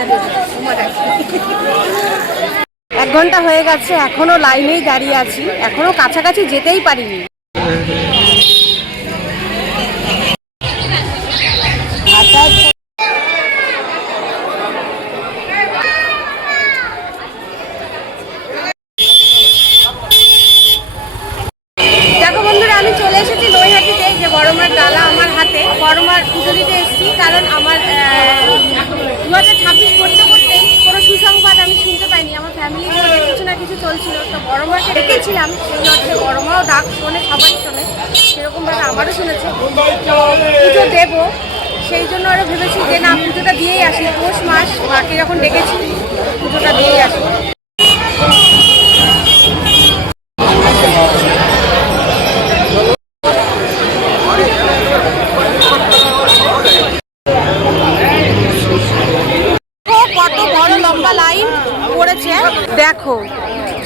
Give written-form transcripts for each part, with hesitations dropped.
লাইনটা দেবো। 1 ঘন্টা হয়ে গেছে, এখনো লাইনেই দাঁড়িয়ে আছি, এখনো কাছাকাছি যেতেই পারিনি। দেখো বন্ধুরা, আমি চলে এসেছি নৈহাটিতে। যে বড় মার ডালা আমার হাতে, বড় মার পুজো দিতে এসেছি। কারণ আমার 2026 করতে করতেই কোনো সুসংবাদ আমি শুনতে পাইনি। আমার ফ্যামিলির মধ্যে কিছু না কিছু চলছিল, তো বড় মাকে ডেকেছিলাম। সেই অর্থে বড় মাও ডাক শোনে, সবাই শোনে, সেরকমভাবে আমারও শুনেছে। পুজো দেবো, সেই জন্য আরও ভেবেছি যে না, পুজোটা দিয়েই আসি। পৌষ মাস মাকে যখন ডেকেছি, পুজোটা দিয়েই আসি। কত বড় লম্বা লাইন পড়েছে দেখো।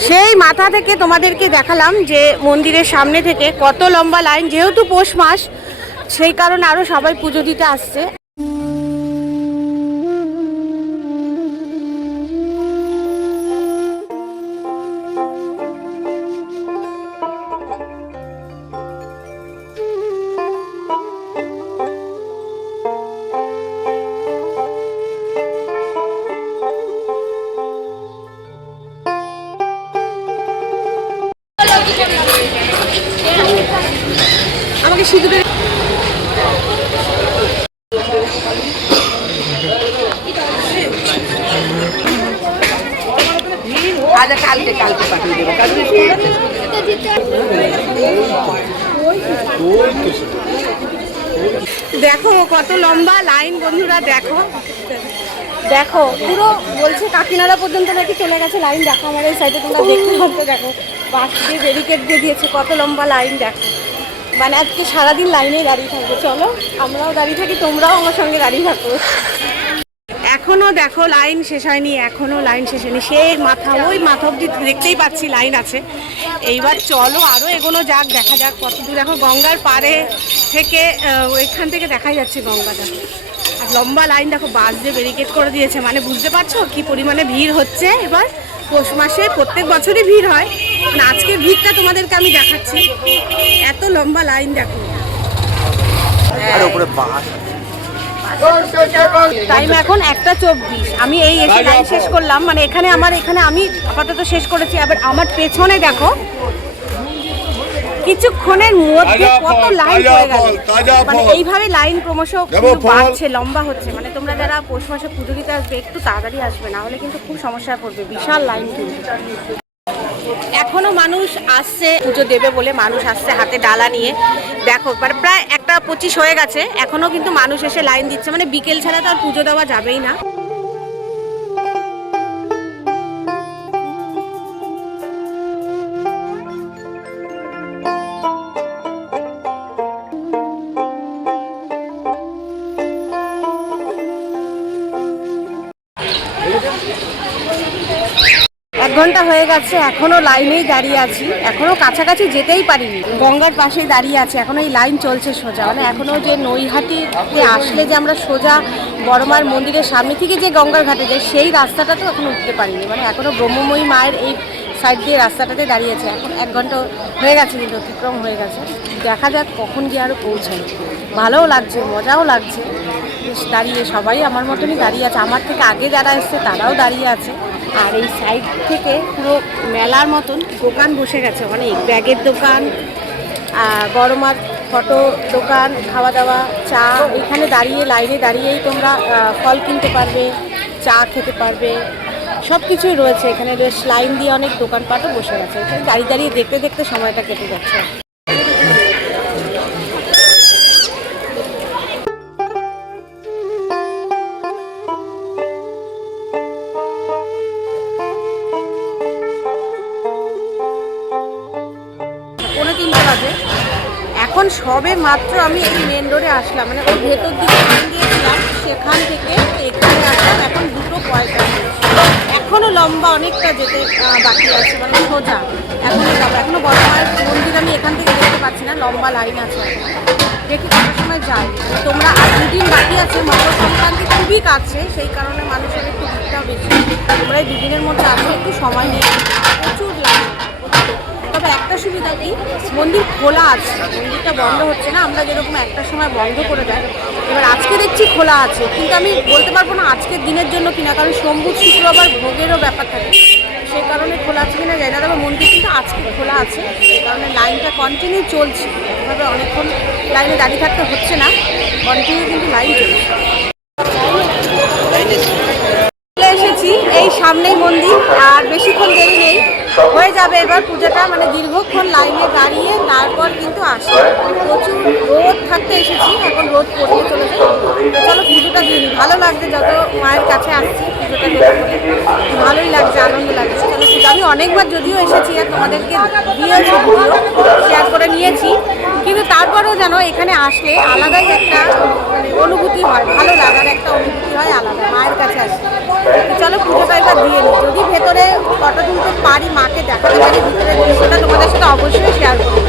সেই মাথা থেকে তোমাদেরকে দেখালাম যে মন্দিরের সামনে থেকে কত লম্বা লাইন। যেহেতু পৌষ মাস, সেই কারণে আরো সবাই পুজো দিতে আসছে। আমাকে সিঁদুরে কালকে পাঠিয়ে দেবো। দেখো কত লম্বা লাইন বন্ধুরা, দেখো দেখো পুরো বলছে কাকিনাড়া পর্যন্ত নাকি চলে গেছে লাইন। দেখো আমার এই সাইডে, তোমরা দেখতে পাচ্ছ। দেখো বাস দিয়ে ব্যারিকেড দিয়ে দিয়েছে, কত লম্বা লাইন দেখো। মানে আজকে সারাদিন লাইনে দাঁড়িয়ে থাকবো। চলো আমরাও দাঁড়িয়ে থাকি, তোমরাও আমার সঙ্গে দাঁড়িয়ে থাকো। এখনো দেখো লাইন শেষ হয়নি, এখনো লাইন শেষ হয়নি। সেই মাথা, ওই মাথা অব্দি দেখতেই পাচ্ছি লাইন আছে। এইবার চলো আরও এগোনো যাক, দেখা যাক কত দূর। দেখো গঙ্গার পাড়ে থেকে, ওইখান থেকে দেখা যাচ্ছে গঙ্গাটা। আর লম্বা লাইন দেখো, বাস দিয়ে ব্যারিকেড করে দিয়েছে। মানে বুঝতে পারছো কি পরিমাণে ভিড় হচ্ছে। এবার পৌষ মাসে প্রত্যেক বছরই ভিড় হয়, মানে আজকের ভিড়টা তোমাদেরকে আমি দেখাচ্ছি। এত লম্বা লাইন দেখো। টাইম এখন 1:24। আমি এই এসে লাইন শেষ করলাম। মানে এখানে আমি আপাতত শেষ করেছি। আবার আমার পেছনে দেখো কিছুক্ষণের মধ্যে কত লাইন পড়ে গেল। মানে এইভাবে লাইন ক্রমশ বাড়ছে, লম্বা হচ্ছে। মানে তোমরা যারা পৌষ মাসে পুজো দিতে আসবে, একটু তাড়াতাড়ি আসবে, না হলে কিন্তু খুব সমস্যায় পড়বে। বিশাল লাইন কিন্তু। এখনো মানুষ আসছে পুজো দেবে বলে, মানুষ আসছে হাতে ডালা নিয়ে। দেখো মানে প্রায় 1:25 হয়ে গেছে, এখনো কিন্তু মানুষ এসে লাইন দিচ্ছে। মানে বিকেল ছাড়া তো আর পুজো দেওয়া যাবেই না। এক ঘন্টা হয়ে গেছে, এখনো লাইনেই দাঁড়িয়ে আছি, এখনো কাছাকাছি যেতেই পারিনি। গঙ্গার পাশেই দাঁড়িয়ে আছি, এখনো এই লাইন চলছে সোজা। মানে এখনো যে নৈহাটিতে আসলে যে আমরা সোজা বড়মার মন্দিরের সামনে থেকে যে গঙ্গার ঘাটে যাই, সেই রাস্তাটা তো এখনো উঠতে পারিনি। মানে এখনো ব্রহ্মময়ী মায়ের এই সাইড দিয়ে রাস্তাটাতে দাঁড়িয়ে আছে। এখন 1 ঘন্টা হয়ে গেছে, কিন্তু অতিক্রম হয়ে গেছে। দেখা যাক কখন গিয়ে আরও পৌঁছাই। ভালোও লাগছে, মজাও লাগছে দাঁড়িয়ে। সবাই আমার মতনই দাঁড়িয়ে আছে, আমার থেকে আগে যারা এসছে তারাও দাঁড়িয়ে আছে। আর এই সাইড থেকে পুরো মেলার মতন দোকান বসে গেছে, অনেক ব্যাগের দোকান, বড় মার ফটো দোকান, খাওয়া দাওয়া, চা। এখানে দাঁড়িয়ে লাইনে দাঁড়িয়েই তোমরা ফল কিনতে পারবে, চা খেতে পারবে, সব কিছুই রয়েছে এখানে। বেশ লাইন দিয়ে অনেক দোকানপাটও বসে গেছে। এখানে দাঁড়িয়ে দাঁড়িয়ে দেখতে দেখতে সময়টা কেটে যাচ্ছে। এখন সবে মাত্র আমি এই মেন রোডে আসলাম। মানে ওই ভেতর দিকে গিয়েছিলাম, সেখান থেকে এখানে আসলাম। এখন 2:45। এখনও লম্বা অনেকটা যেতে বাকি আছে, মানে সোজা এখনও যাবো। এখনও বড় মায়ের মন্দির আমি এখান থেকে দেখতে পাচ্ছি না, লম্বা লাইন আছে। দেখি কত সময় যাই। তোমরা আর 2 দিন বাকি আছে, মকর সংক্রান্তি খুবই কাছে, সেই কারণে মানুষের একটু আমরা এই দুদিনের মধ্যে আসলে একটু সময় নিয়ে প্রচুর লাগে। তবে একটা সুবিধা কি, মন্দির খোলা আছে, মন্দিরটা বন্ধ হচ্ছে না। আমরা যেরকম একটা সময় বন্ধ করে দেয়, এবার আজকে দেখছি খোলা আছে, কিন্তু আমি বলতে পারবো না আজকের দিনের জন্য কিনা, কারণ সোম শুক্রবার ভোগেরও ব্যাপার থাকে, সেই কারণে খোলা আছে কিনা জানি না। তবে মন্দির কিন্তু আজকে খোলা আছে, সেই কারণে লাইনটা কন্টিনিউ চলছে। এভাবে অনেকক্ষণ লাইনে দাঁড়িয়ে থাকতে হচ্ছে না, কন্টিনিউ কিন্তু লাইন চলছে। এসেছি এই সামনেই মন্দির, আর বেশিক্ষণ দেরি নেই, হয়ে যাবে এবার পুজোটা। মানে দীর্ঘক্ষণ লাইনে দাঁড়িয়ে তারপর কিন্তু আসে, মানে প্রচুর রোদ থাকতে এসেছি, এখন রোদ পড়িয়ে চলেছে। চলো পুজোটা দিয়ে নিই, ভালো লাগছে যত মায়ের কাছে আসছি, পুজোটা দেখতে ভালোই লাগছে, আনন্দ লাগছে। চলো পুজো আমি অনেকবার যদিও এসেছি আর তোমাদেরকে দিয়েছি, ভিডিও শেয়ার করে নিয়েছি, কিন্তু তারপরেও যেন এখানে আসলে আলাদাই একটা মানে অনুভূতি হয়, ভালো লাগার একটা অনুভূতি হয় আলাদা মায়ের কাছে আসলে। চলো পুজোটা এবার দিয়ে নিই, যদি ভেতরে ফটো তুলতে পারি, মাকে দেখাতে পারি ভিতরে দৃশ্যটা, তোমাদের সাথে অবশ্যই শেয়ার করবো।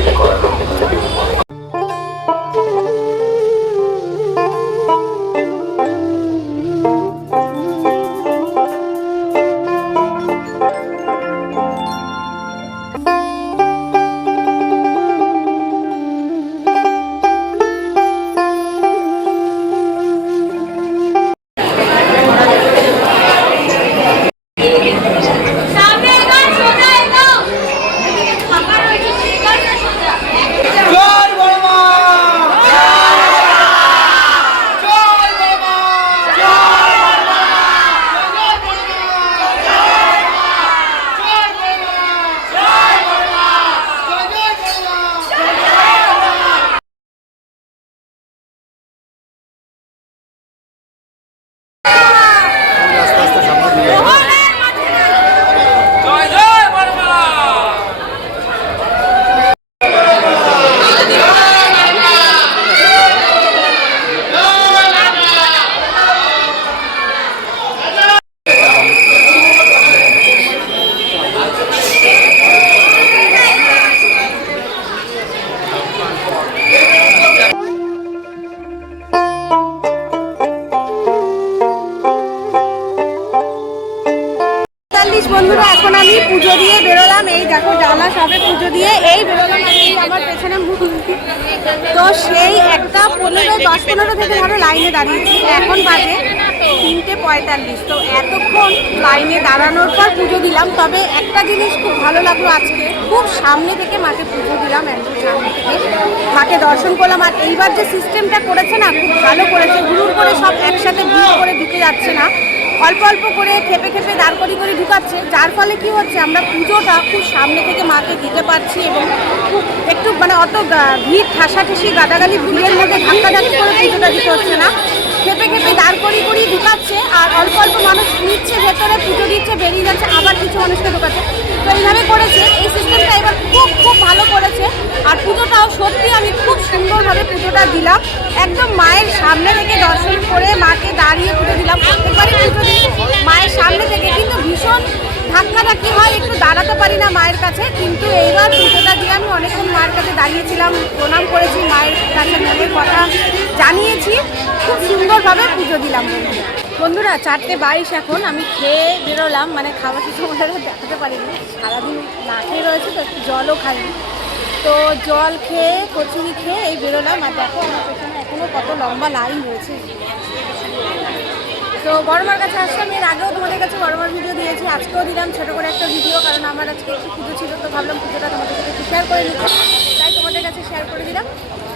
বন্ধুরা এখন আমি পুজো দিয়ে বেরোলাম, এই দেখো জানলা সবে পুজো দিয়ে এই বেরোলাম, আমি আমার পেছনে তো সেই 10-15 থেকে ধরো লাইনে দাঁড়িয়েছি, এখন বাজে 3:45। তো এতক্ষণ লাইনে দাঁড়ানোর পর পুজো দিলাম। তবে একটা জিনিস খুব ভালো লাগলো, আজকে খুব সামনে থেকে মাকে পুজো দিলাম, একদম সামনে থেকে মাকে দর্শন করলাম। আর এইবার যে সিস্টেমটা করেছে না, খুব ভালো করেছে, হুড়ুর করে সব একসাথে ভিড় করে ঢুকে যাচ্ছে না, অল্প অল্প করে খেপে খেপে দাঁড় করে ঢুকাচ্ছে, যার ফলে কি হচ্ছে আমরা পুজোটা খুব সামনে থেকে মাকে দিতে পারছি এবং খুব একটু মানে অত ভিড় ঠাসাঠাসি গাদাগালি ভিড়ের মধ্যে ধাক্কাধাক্কি করে পুজোটা দিতে হচ্ছে না, খেপে খেপে দাঁড় করিয়ে ঢুকাচ্ছে, আর অল্প অল্প মানুষ নিচ্ছে ভেতরে পুজো দিচ্ছে, বেরিয়ে যাচ্ছে, আবার কিছু মানুষকে ঢুকাচ্ছে। তো এইভাবে করেছে, এই সিস্টেমটা এবার খুব খুব ভালো করেছে। আর পুজোটাও সত্যি আমি খুব সুন্দরভাবে পুজোটা দিলাম, একদম মায়ের সামনে থেকে দর্শন করে মাকে দাঁড়িয়ে পুজো দিলাম। প্রত্যেকবারই পুজো দিই মায়ের সামনে থেকে, কিন্তু ভীষণ ধাক্কাধাক্কি হয়, একটু দাঁড়াতে পারি না মায়ের কাছে। কিন্তু এইবার পুজোটা দিয়ে আমি অনেকক্ষণ মায়ের কাছে দাঁড়িয়েছিলাম, প্রণাম করেছি, মায়ের কাছে মনের কথা জানিয়েছি, খুব সুন্দরভাবে পুজো দিলাম। বন্ধুরা 4:22 এখন, আমি খেয়ে বেরোলাম, মানে খাবার কিছু আমাদের দেখাতে পারিনি, সারাদিন না খেয়ে রয়েছে তো একটু জলও খাইনি, তো জল খেয়ে কচুরি খেয়ে এই বেরোলাম। আর দেখো আমার পেছনে এখনও কত লম্বা লাইন রয়েছে। তো বড়মার কাছে আসলাম, এর আগেও তোমাদের কাছে বড়মার ভিডিও দিয়েছি, আজকেও দিলাম ছোটো করে একটা ভিডিও, কারণ আমার আজকে একটু পুজো ছিল, তো ভাবলাম পুজোটা তোমাদের সাথে একটু শেয়ার করে নিচ্ছি, তাই তোমাদের কাছে শেয়ার করে দিলাম।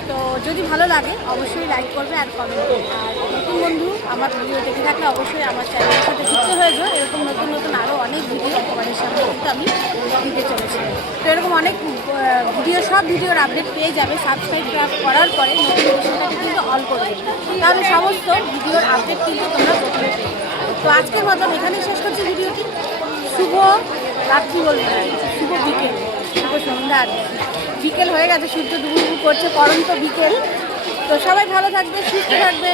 তো যদি ভালো লাগে অবশ্যই লাইক করবে আর কমেন্ট করবে, আর নতুন বন্ধু আমার ভিডিও দেখে থাকলে অবশ্যই আমার চ্যানেলের সাথে যুক্ত হয়ে যাও, এরকম নতুন নতুন আরও অনেক ভিডিও তোমাদের সামনে কিন্তু আমি দিতে চলেছি। তো এরকম অনেক ভিডিও, সব ভিডিওর আপডেট পেয়ে যাবে, সাবস্ক্রাইব করার পরে নোটিফিকেশনটাকে কিন্তু অন করবে, তাহলে সমস্ত ভিডিওর আপডেট কিন্তু তোমরা প্রথমে পেয়ে যাবে। তো আজকের মতন এখানেই শেষ করছি ভিডিওটি। শুভ রাত্রি বলবো, শুভ বিকেল, শুভ সন্ধ্যা, বিকেল হয়ে গেছে, সূর্য ডুবু করছে, পরন্ত বিকেল। তো সবাই ভালো থাকবে, সুস্থ থাকবে,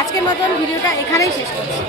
আজকের মতন ভিডিওটা এখানেই শেষ করছি।